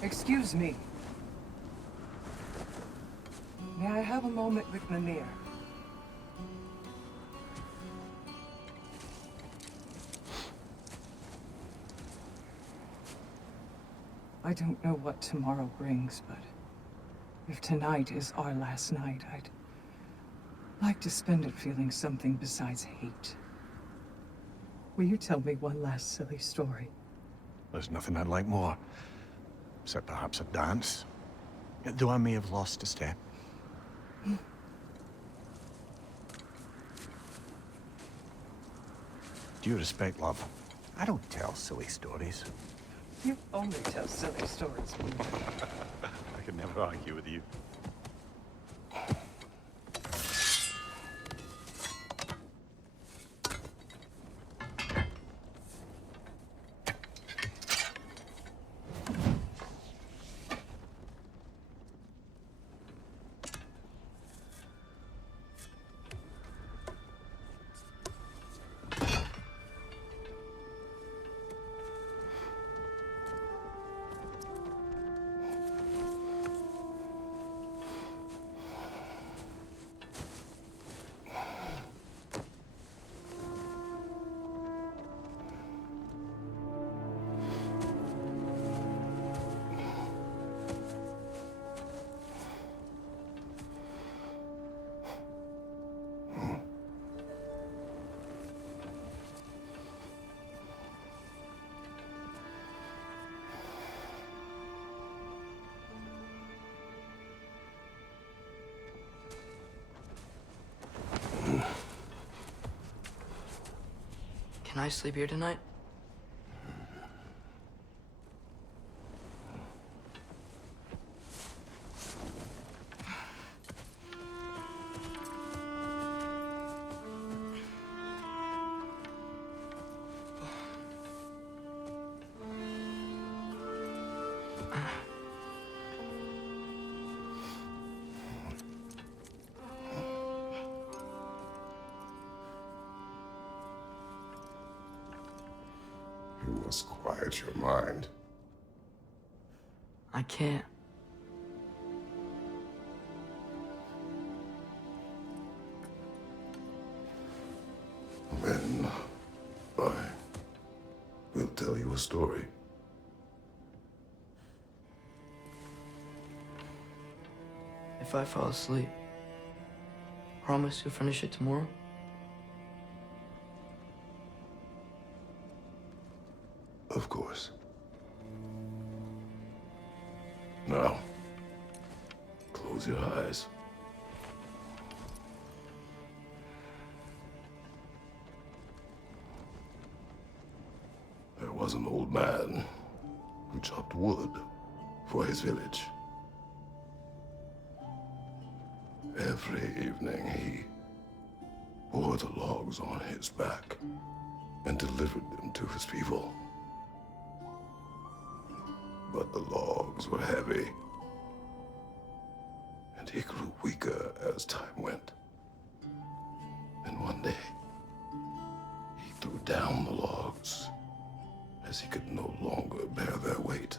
Excuse me. May I have a moment with Mimir? I don't know what tomorrow brings, but if tonight is our last night, I'd like to spend it feeling something besides hate. Will you tell me one last silly story? There's nothing I'd like more. Except perhaps a dance. Though I may have lost a step. Due respect, love, I don't tell silly stories. You only tell silly stories, Mimir. I could never argue with you. Can I sleep here tonight? You must quiet your mind. I can't. Then I will tell you a story. If I fall asleep, promise you'll finish it tomorrow? Of course. Now, close your eyes. There was an old man who chopped wood for his village. Every evening he bore the logs on his back and delivered them to his people. But the logs were heavy, and he grew weaker as time went. And one day, he threw down the logs as he could no longer bear their weight.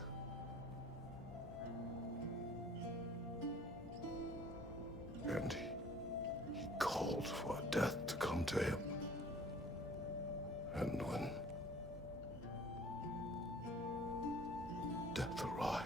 And he called for death to come to him. And when death arrived,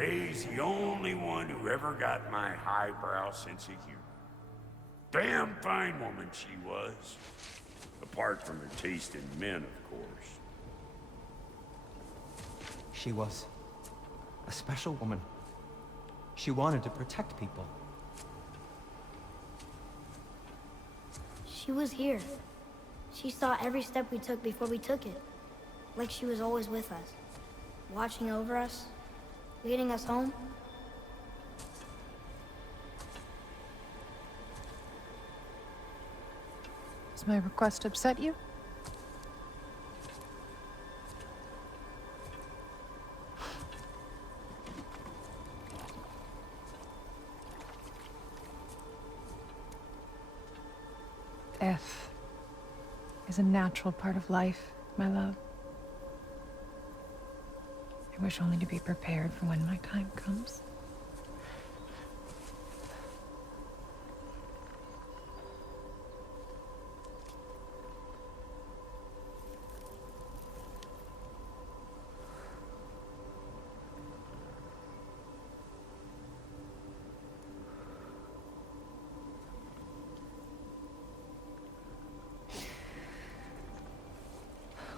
Faye's the only one who ever got my highbrow sense of humor. Damn fine woman she was. Apart from her taste in men, of course. She was a special woman. She wanted to protect people. She was here. She saw every step we took before we took it. Like she was always with us. Watching over us. Leading us home. Does my request upset you? Death is a natural part of life, my love. I wish only to be prepared for when my time comes.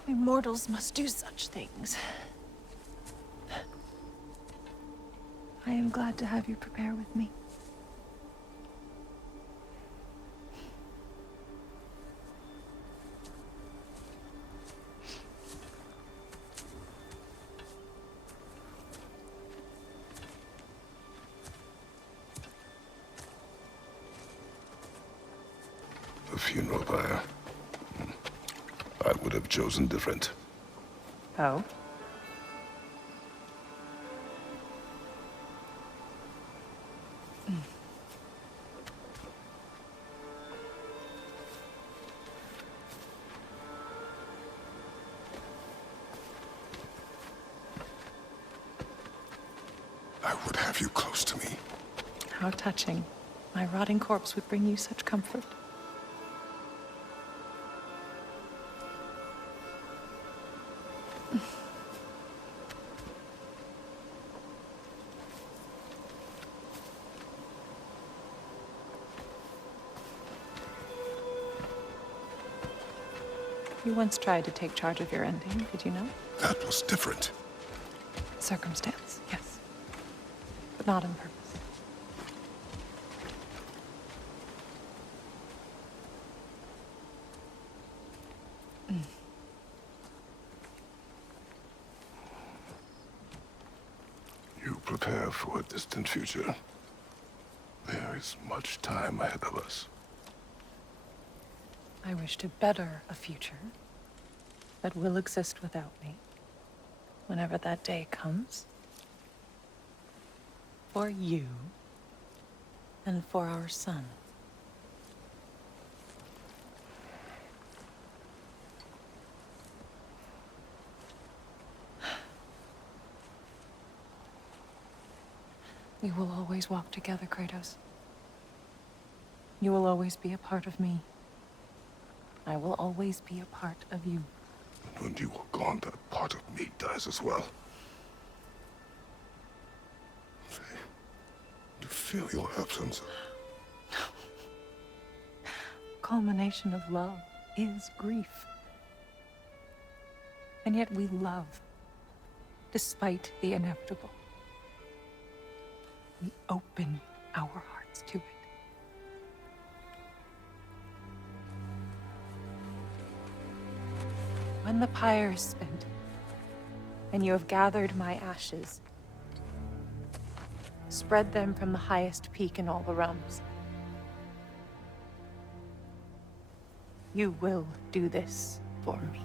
We mortals must do such things. I am glad to have you prepare with me. The funeral pyre. I would have chosen different. Oh? I would have you close to me. How touching. My rotting corpse would bring you such comfort. You once tried to take charge of your ending, did you know? That was different. Circumstance, yes. But not on purpose. You prepare for a distant future. There is much time ahead of us. I wish to better a future that will exist without me, whenever that day comes. For you, and for our son. We will always walk together, Kratos. You will always be a part of me. I will always be a part of you. When you are gone, that part of me dies as well. To feel your absence. Culmination of love is grief. And yet we love, despite the inevitable. We open our hearts to it. When the pyre is spent, and you have gathered my ashes, spread them from the highest peak in all the realms. You will do this for me.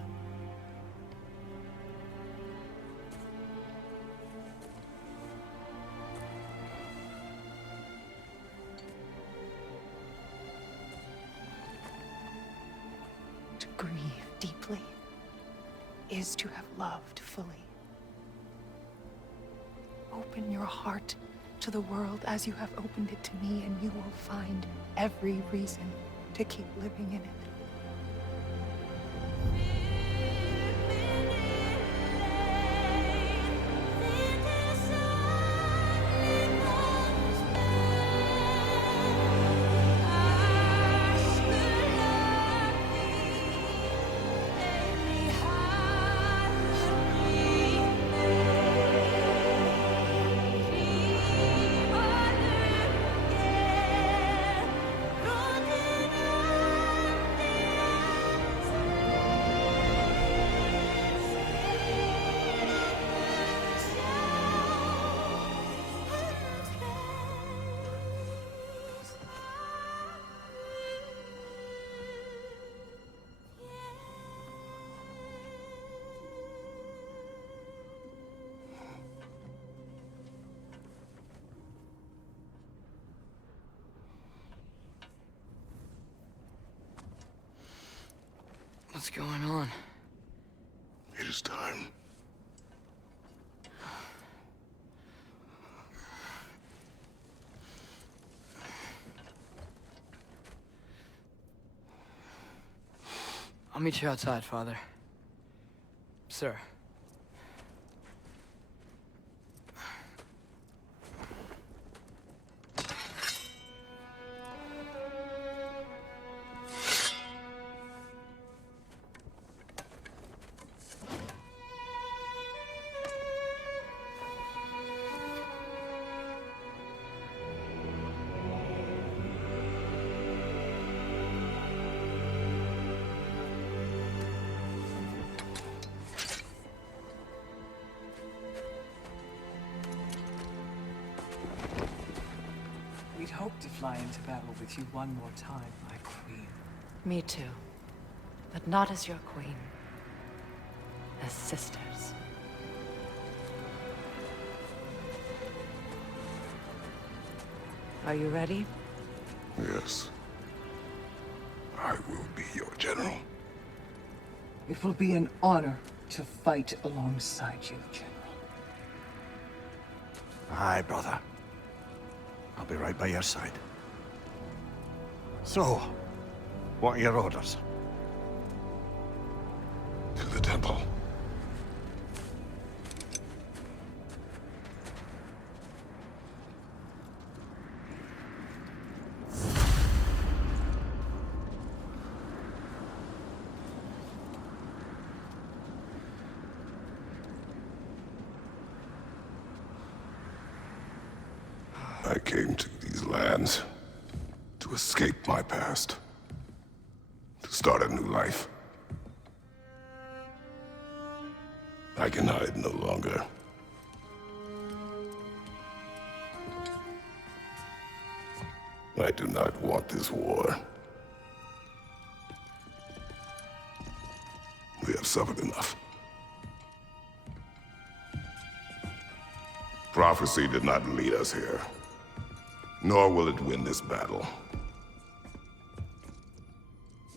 To grieve deeply is to have loved fully. Open your heart to the world as you have opened it to me, and you will find every reason to keep living in it. What's going on? It is time. I'll meet you outside, Father. Sir. We'd hoped to fly into battle with you one more time, my queen. Me too. But not as your queen. As sisters. Are you ready? Yes. I will be your general. It will be an honor to fight alongside you, General. Aye, brother. I'll be right by your side. So, what are your orders? To the temple. I came to these lands to escape my past, to start a new life. I can hide no longer. I do not want this war. We have suffered enough. Prophecy did not lead us here, nor will it win this battle.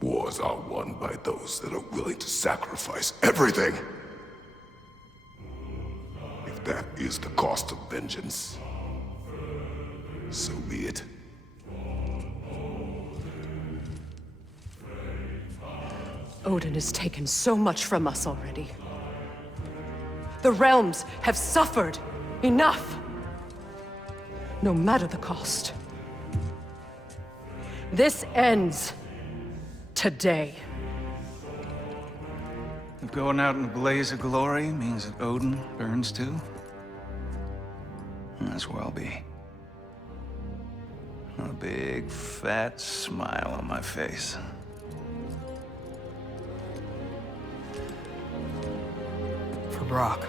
Wars are won by those that are willing to sacrifice everything. If that is the cost of vengeance, so be it. Odin has taken so much from us already. The realms have suffered enough. No matter the cost. This ends today. If going out in a blaze of glory means that Odin burns too, that's where I'll be. A big, fat smile on my face. For Brock.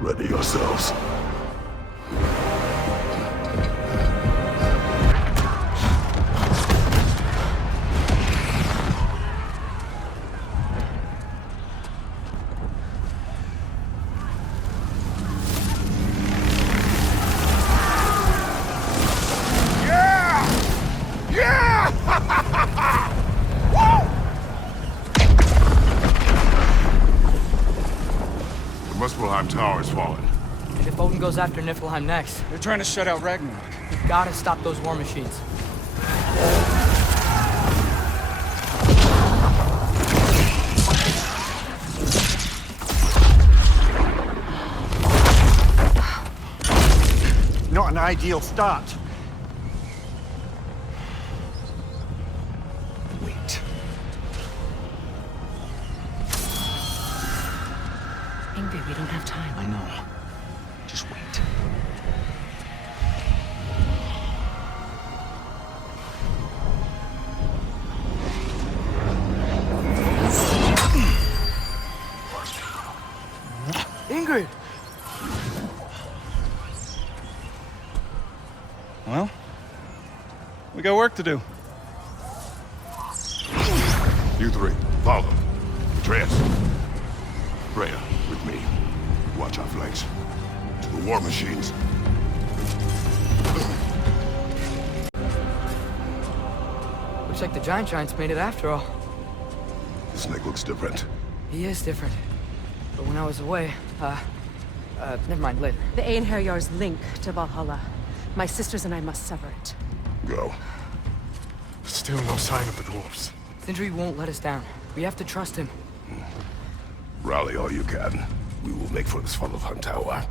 Ready yourselves. The Muspelheim Tower has fallen. And if Odin goes after Niflheim next, They're trying to shut out Ragnarok. we've gotta stop those war machines. an ideal start. Wait. Ingrid, we don't have time. I know. Just wait. Ingrid! Well, we got work to do. You three, follow. Atreus. Rhea, with me. Watch our flanks. To the war machines. Looks like the Giants made it after all. The snake looks different. He is different. But when I was away, never mind, later. The Einherjar's link to Valhalla. My sisters and I must sever it. Go. Still no sign of the dwarves. Sindri won't let us down. We have to trust him. Rally all you can. We will make for this Svalbard tower.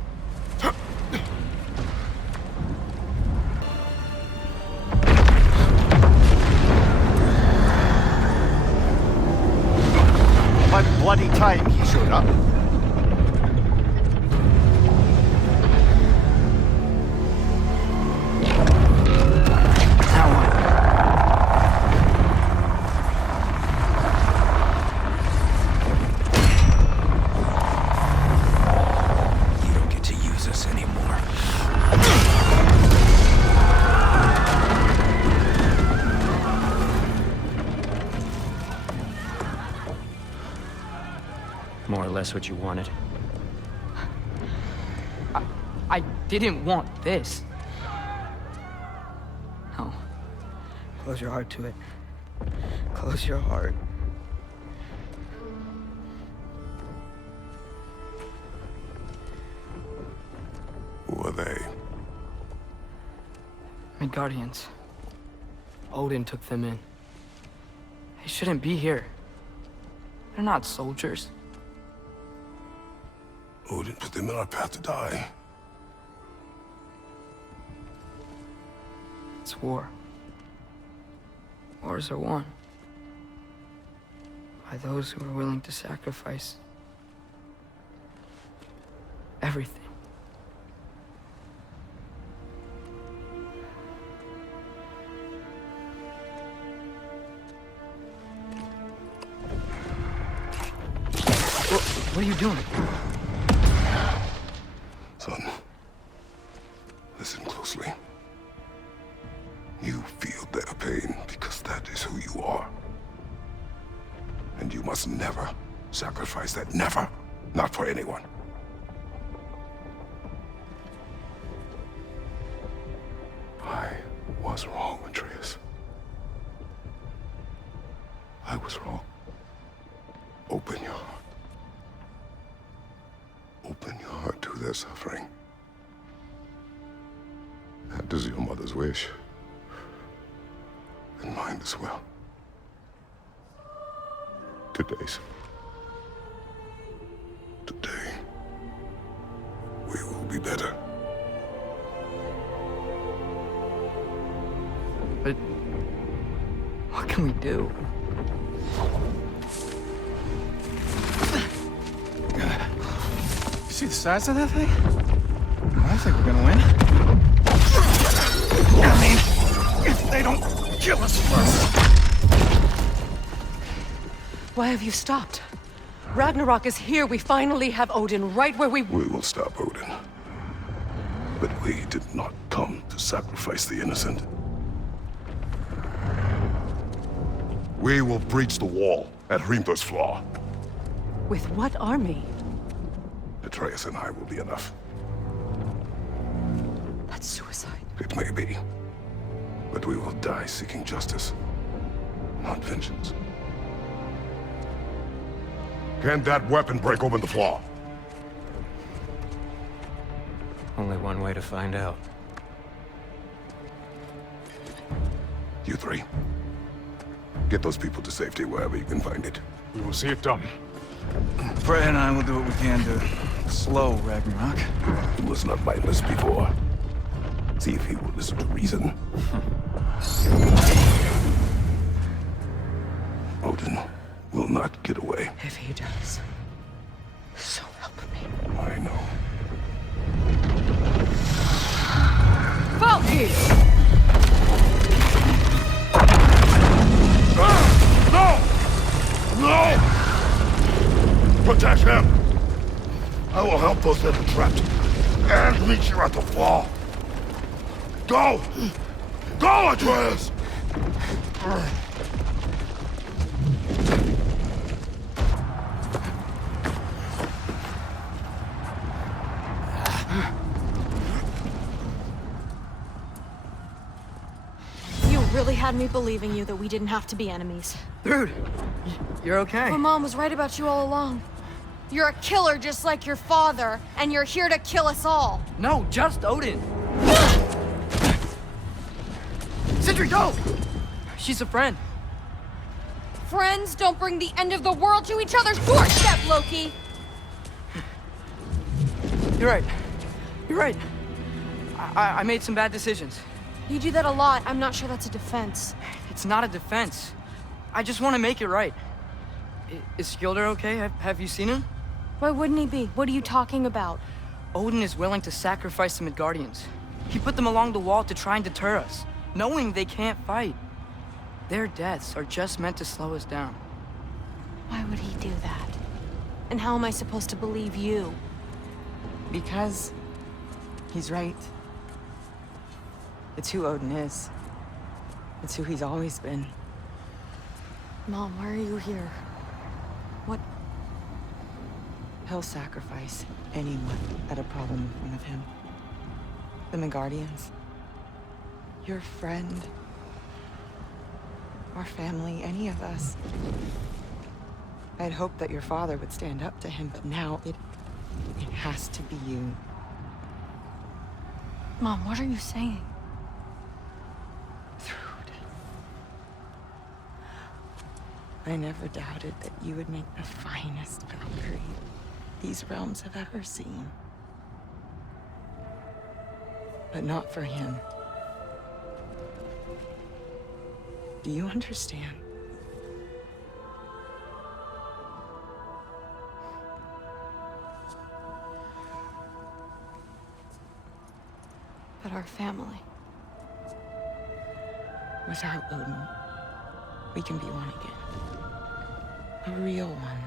About bloody time he showed up. You don't get to use us anymore. More or less what you wanted. I didn't want this. No. Close your heart to it. Close your heart. Who are they? Midgardians. Odin took them in. They shouldn't be here. They're not soldiers. Odin put them in our path to die. It's war. Wars are won by those who are willing to sacrifice everything. What are you doing? Son, listen closely. You feel their pain because that is who you are. And you must never sacrifice that. Never. Not for anyone. I was wrong, Atreus. I was wrong. Open your heart. Open your heart to their suffering. That is your mother's wish. And mine as well. Today's. Today, we will be better. But what can we do? See the size of that thing? I think we're gonna win. I mean, if they don't kill us first. Why have you stopped? Ragnarok is here. We finally have Odin right where we... We will stop Odin. But we did not come to sacrifice the innocent. We will breach the wall at Hrimthur's Flaw. With what army? Atreus and I will be enough. That's suicide. It may be. But we will die seeking justice, not vengeance. Can that weapon break open the flaw? Only one way to find out. You three. Get those people to safety wherever you can find it. We will see it done. Freya and I will do what we can to slow Ragnarok. It was not mindless before. See if he will listen to reason. Odin will not get away. If he does, so help me. I know. Valky! No! Protect him! I will help those that are trapped. And meet you at the wall. Go! Go, Atreus! You really had me believing you that we didn't have to be enemies. Dude, you're okay. My mom was right about you all along. You're a killer just like your father, and you're here to kill us all. No, just Odin. Sindri, go! She's a friend. Friends don't bring the end of the world to each other's doorstep, Loki! You're right. You're right. I made some bad decisions. You do that a lot. I'm not sure that's a defense. It's not a defense. I just want to make it right. Is Skilder okay? Have you seen him? Why wouldn't he be? What are you talking about? Odin is willing to sacrifice the Midgardians. He put them along the wall to try and deter us, knowing they can't fight. Their deaths are just meant to slow us down. Why would he do that? And how am I supposed to believe you? Because he's right. It's who Odin is. It's who he's always been. Mom, why are you here? What? He'll sacrifice anyone at a problem in front of him. The Midgardians. Your friend. Our family, any of us. I'd hoped that your father would stand up to him, but now it has to be you. Mom, what are you saying? Thrud. I never doubted that you would make the finest Valkyrie these realms have ever seen. But not for him. Do you understand? But our family. Without Odin, we can be one again. A real one.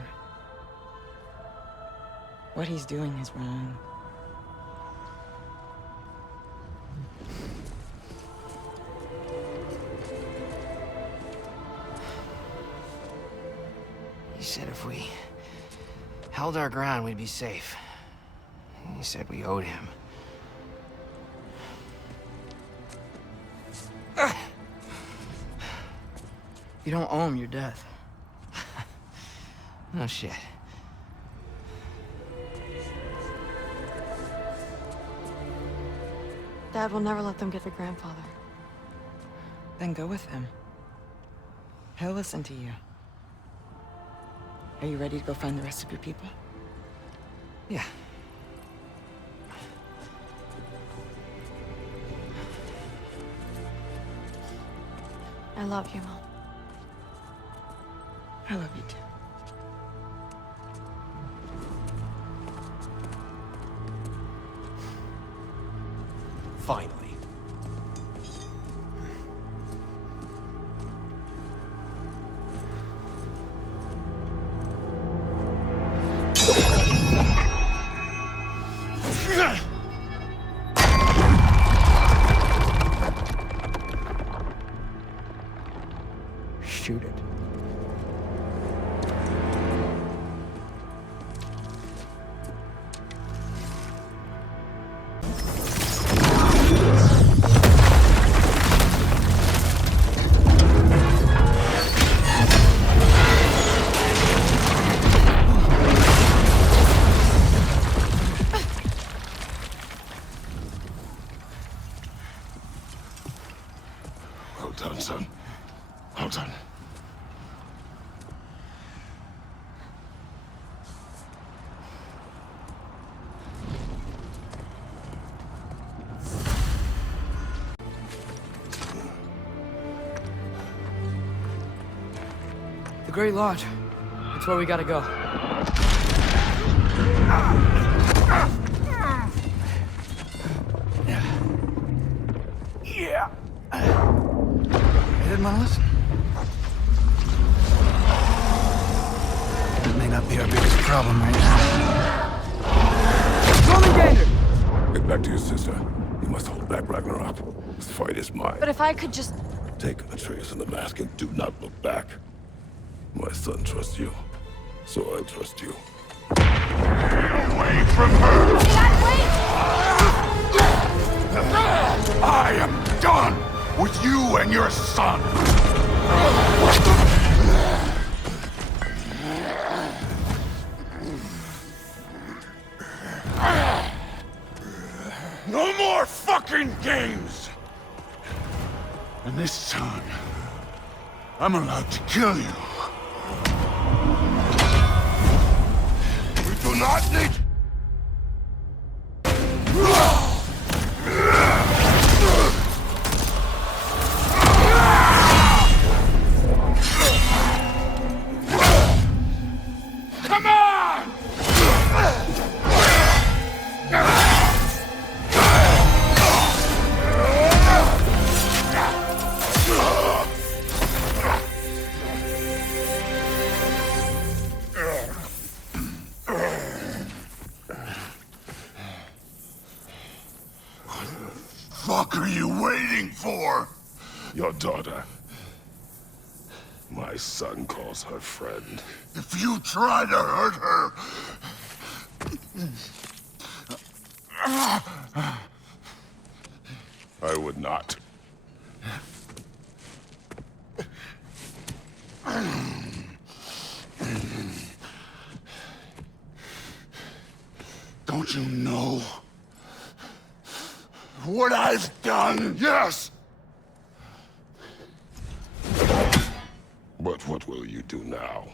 What he's doing is wrong. He said if we held our ground, we'd be safe. He said we owed him. You don't owe him your death. No shit. Dad will never let them get their grandfather. Then go with him. He'll listen to you. Are you ready to go find the rest of your people? Yeah. I love you, Mom. I love you too. Finally. Shoot it. Well done, son. Well done. Great Lodge. It's where we gotta go. Yeah. You didn't want to listen? That may not be our biggest problem right now. Roman Gander! Get back to your sister. You must hold back Ragnarok. This fight is mine. But if I could just... Take Atreus and the mask and do not look back. My son trusts you, so I'll trust you. Away from her! Dad, wait! I am done with you and your son! No more fucking games! And this time, I'm allowed to kill you. We do not need... Come on! What the fuck are you waiting for? Your daughter. My son calls her friend. If you try to hurt her... I would not. Don't you know what I've done? Yes! But what will you do now?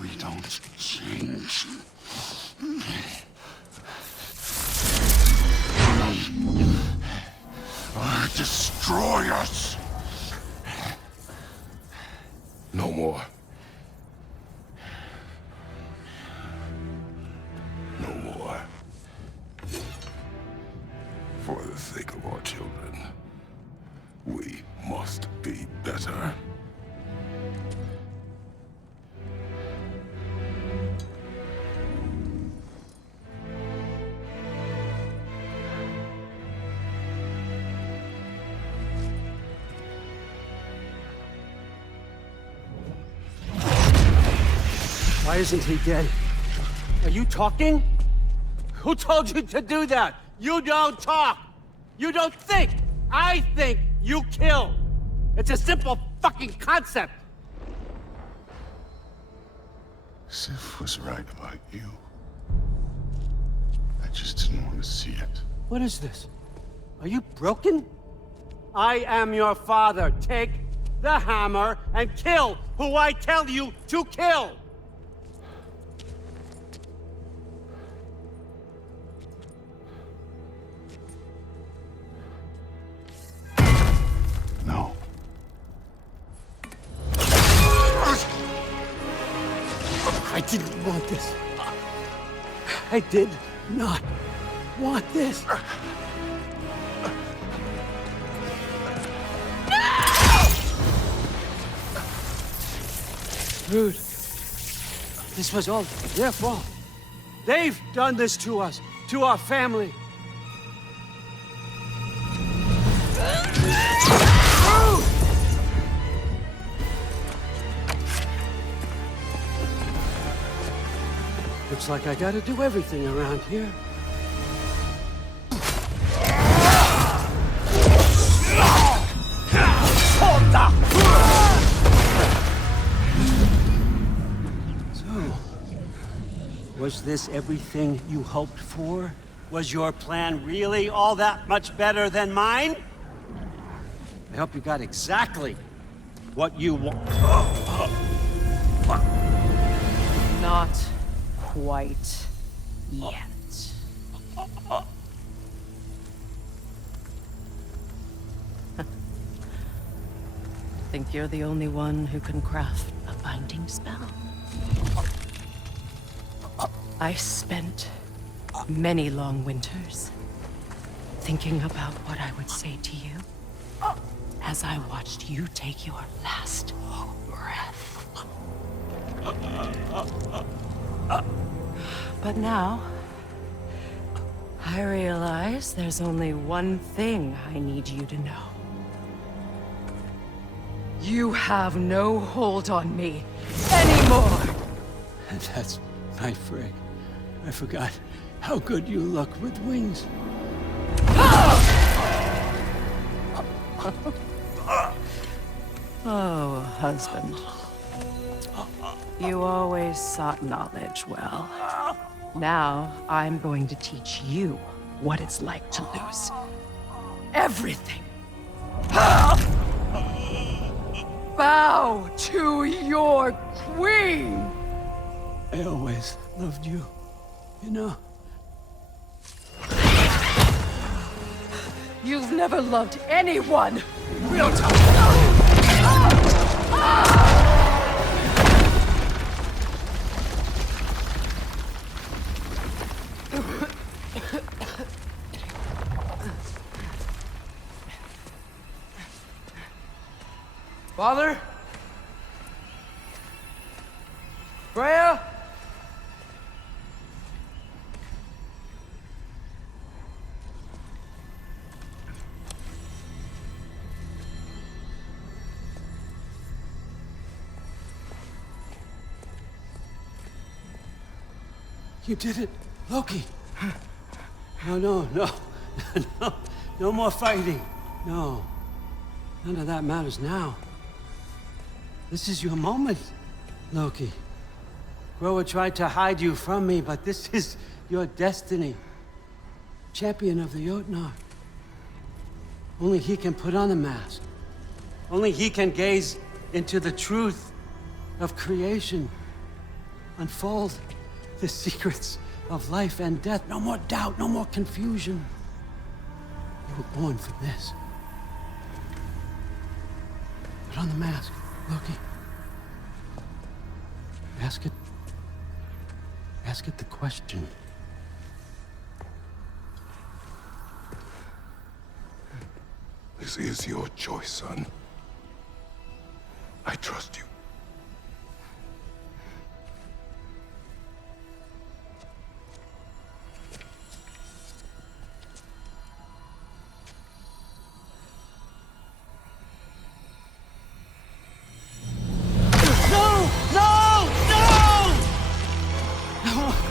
We don't change. Or destroy us. No more. No more. For the sake of our children, we must be better. Why isn't he dead? Are you talking? Who told you to do that? You don't talk! You don't think! I think you kill! It's a simple fucking concept! Sif was right about you. I just didn't want to see it. What is this? Are you broken? I am your father. Take the hammer and kill who I tell you to kill! No. I didn't want this. I did not want this. Dude, this was all their fault. They've done this to us, to our family. Looks like I gotta do everything around here. So, was this everything you hoped for? Was your plan really all that much better than mine? I hope you got exactly what you want. Not quite yet. think you're the only one who can craft a binding spell. I spent many long winters thinking about what I would say to you as I watched you take your last breath. But now, I realize there's only one thing I need you to know. You have no hold on me anymore! And that's my Frigg. I forgot how good you look with wings. Oh, husband. You always sought knowledge well. Now, I'm going to teach you what it's like to lose everything. Bow to your queen! I always loved you, you know. You've never loved anyone! Real talk! Father? Freya? You did it, Loki. No. No more fighting. No. None of that matters now. This is your moment, Loki. Groa tried to hide you from me, but this is your destiny. Champion of the Jotnar. Only he can put on the mask. Only he can gaze into the truth of creation. Unfold the secrets of life and death. No more doubt, no more confusion. You were born for this. Put on the mask, Loki. Ask it the question. This is your choice, son. I trust you.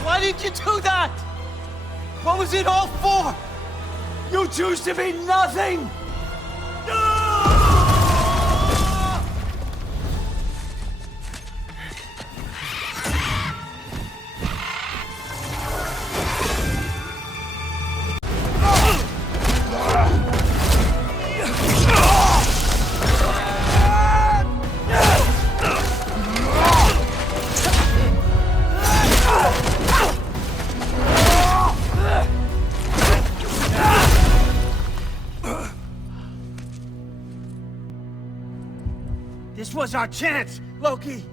Why did you do that? What was it all for? You choose to be nothing! This was our chance, Loki.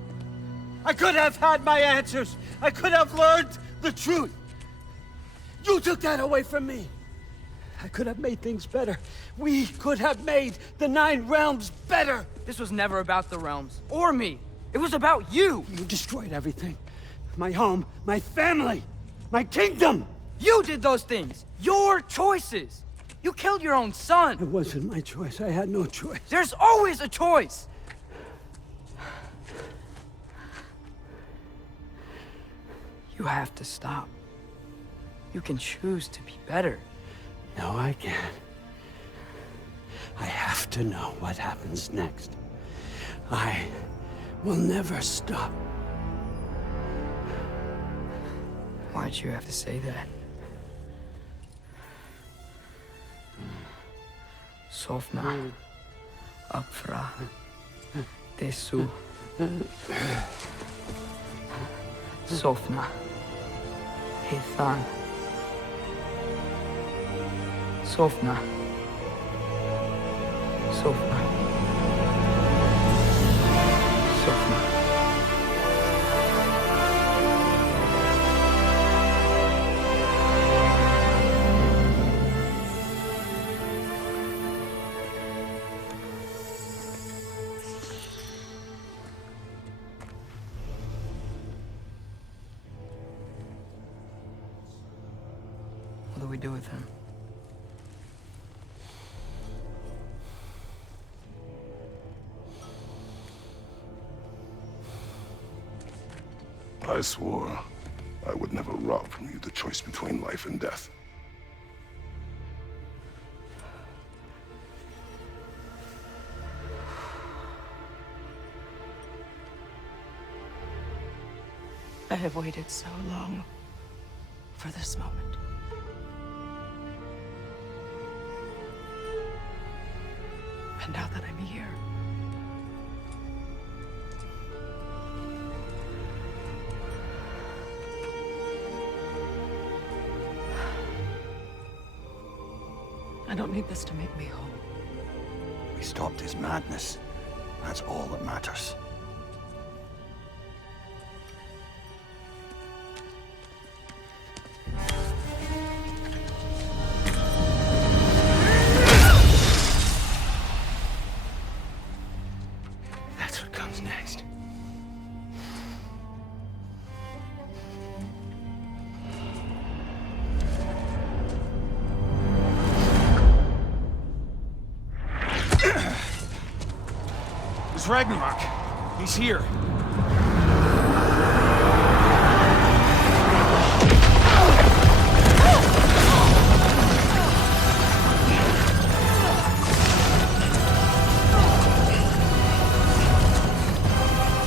I could have had my answers. I could have learned the truth. You took that away from me. I could have made things better. We could have made the Nine Realms better. This was never about the realms, or me. It was about you. You destroyed everything. My home, my family, my kingdom. You did those things. Your choices. You killed your own son. It wasn't my choice. I had no choice. There's always a choice. You have to stop. You can choose to be better. No, I can't. I have to know what happens next. I will never stop. Why'd you have to say that? Sofna. Apfra. Desu. Sofna. Hithan. Sofna. Sofna. What do we do with him? I swore I would never rob from you the choice between life and death. I have waited so long for this moment. And now that I'm here, I don't need this to make me whole. We stopped his madness. That's all that matters. That's what comes next. It's Ragnarok. He's here.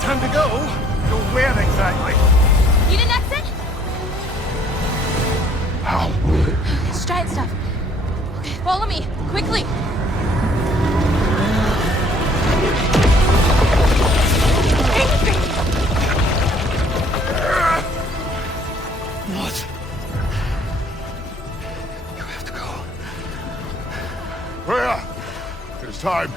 Time to go? Go where exactly? Need an exit? How? It's giant stuff. Okay, follow me, quickly. What? You have to go. Freya! It's time.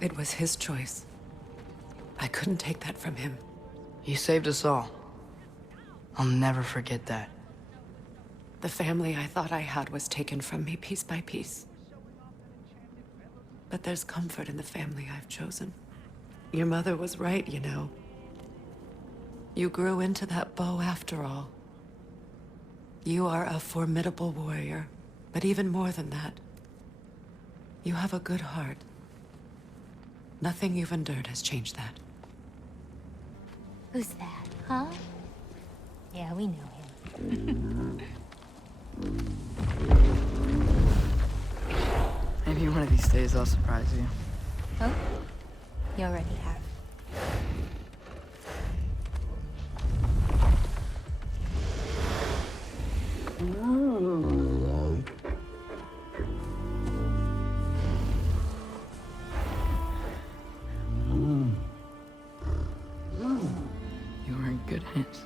It was his choice. I couldn't take that from him. He saved us all. I'll never forget that. The family I thought I had was taken from me piece by piece. But there's comfort in the family I've chosen. Your mother was right, you know. You grew into that bow after all. You are a formidable warrior, but even more than that, you have a good heart. Nothing you've endured has changed that. Who's that, huh? Yeah, we know him. Maybe one of these days I'll surprise you. Oh? You already have. You were in good hands.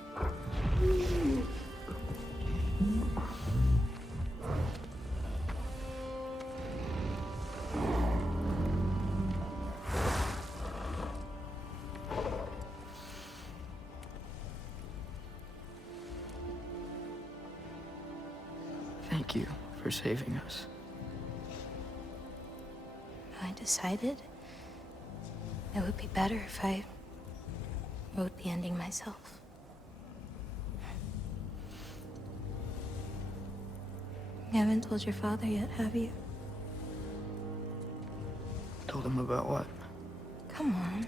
Thank you for saving us. I decided it would be better if I wrote the ending myself. You haven't told your father yet, have you? Told him about what? Come on.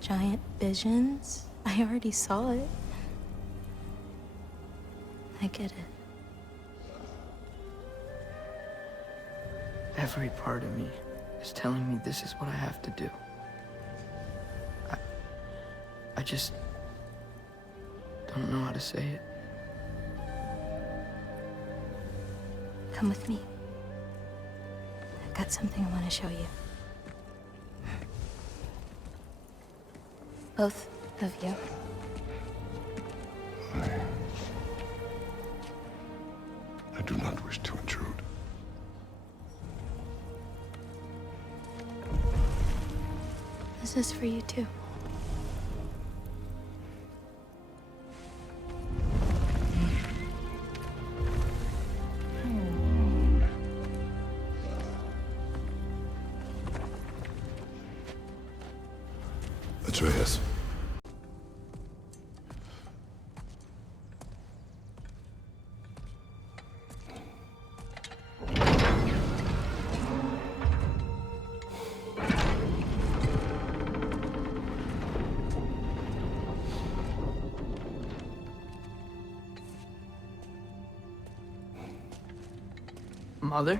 Giant visions? I already saw it. I get it. Every part of me is telling me this is what I have to do. I just don't know how to say it. Come with me. I've got something I want to show you. Both of you. I do not wish to intrude. This is for you too. Mother?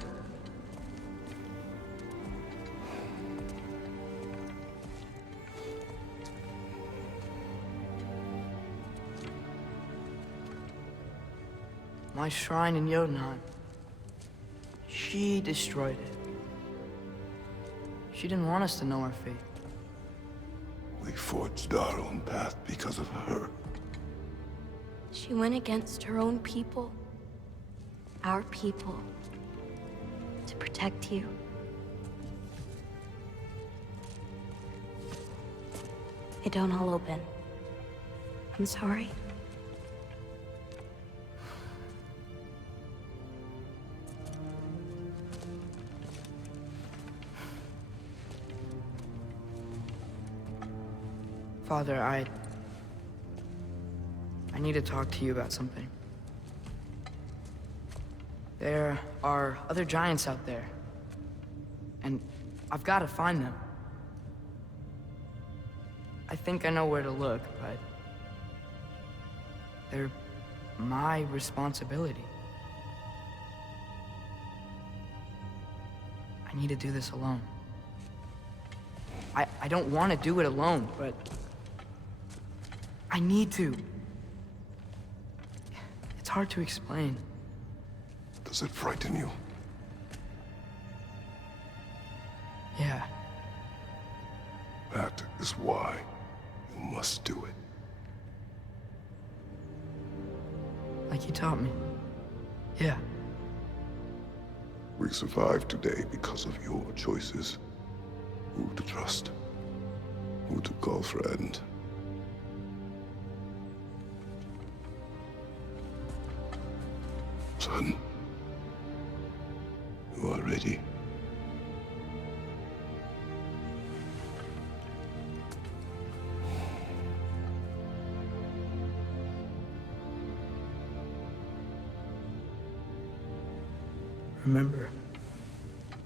My shrine in Jotunheim. She destroyed it. She didn't want us to know our fate. We forged our own path because of her. She went against her own people. Our people. To protect you. It don't all open. I'm sorry. Father, I need to talk to you about something. There are other giants out there, and I've got to find them. I think I know where to look, but they're my responsibility. I need to do this alone. I don't want to do it alone, but I need to. It's hard to explain. Does it frighten you? Yeah. That is why you must do it. Like you taught me. Yeah. We survived today because of your choices. Who to trust. Who to call friend. Son. You are ready. Remember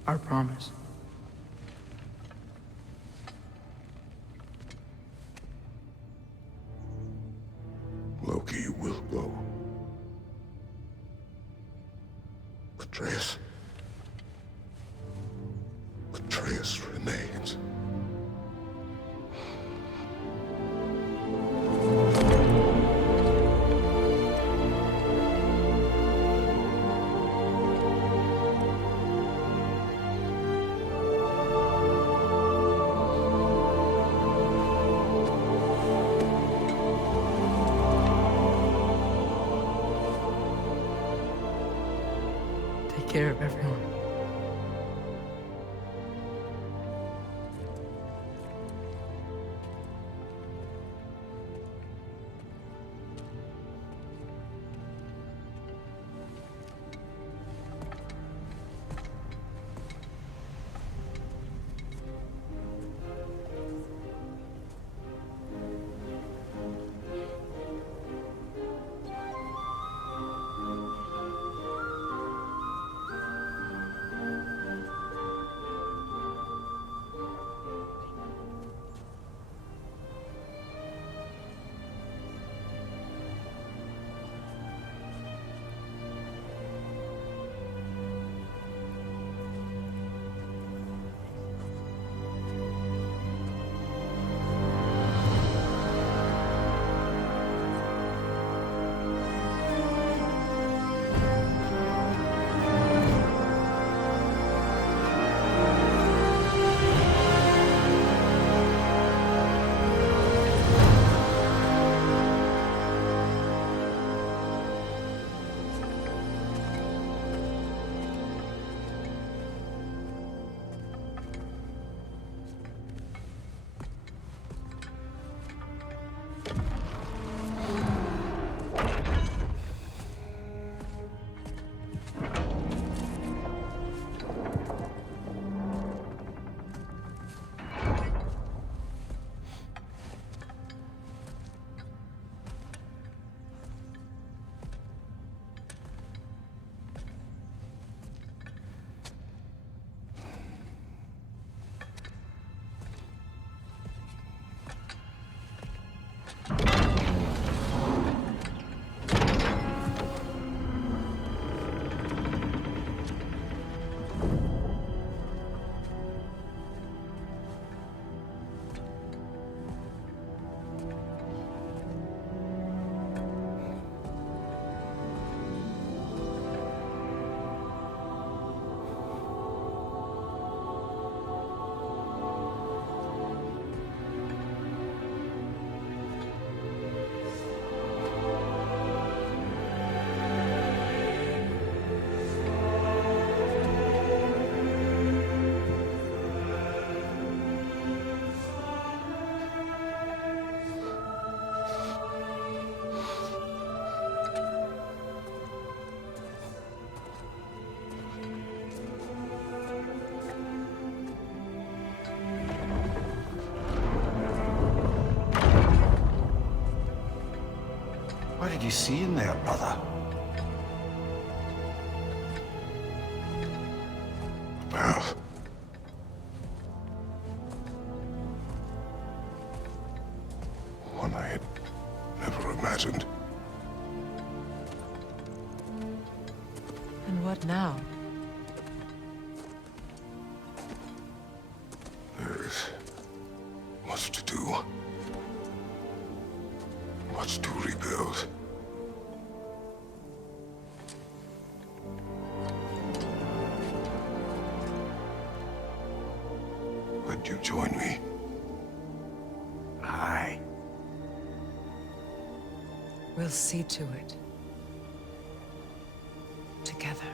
our promise. Loki will go. Atreus. Atreus remains. Take care of everyone. you see in there, brother? Path. One I had never imagined. And what now? There's much to do. Much to rebuild. Would you join me? Aye. We'll see to it. Together.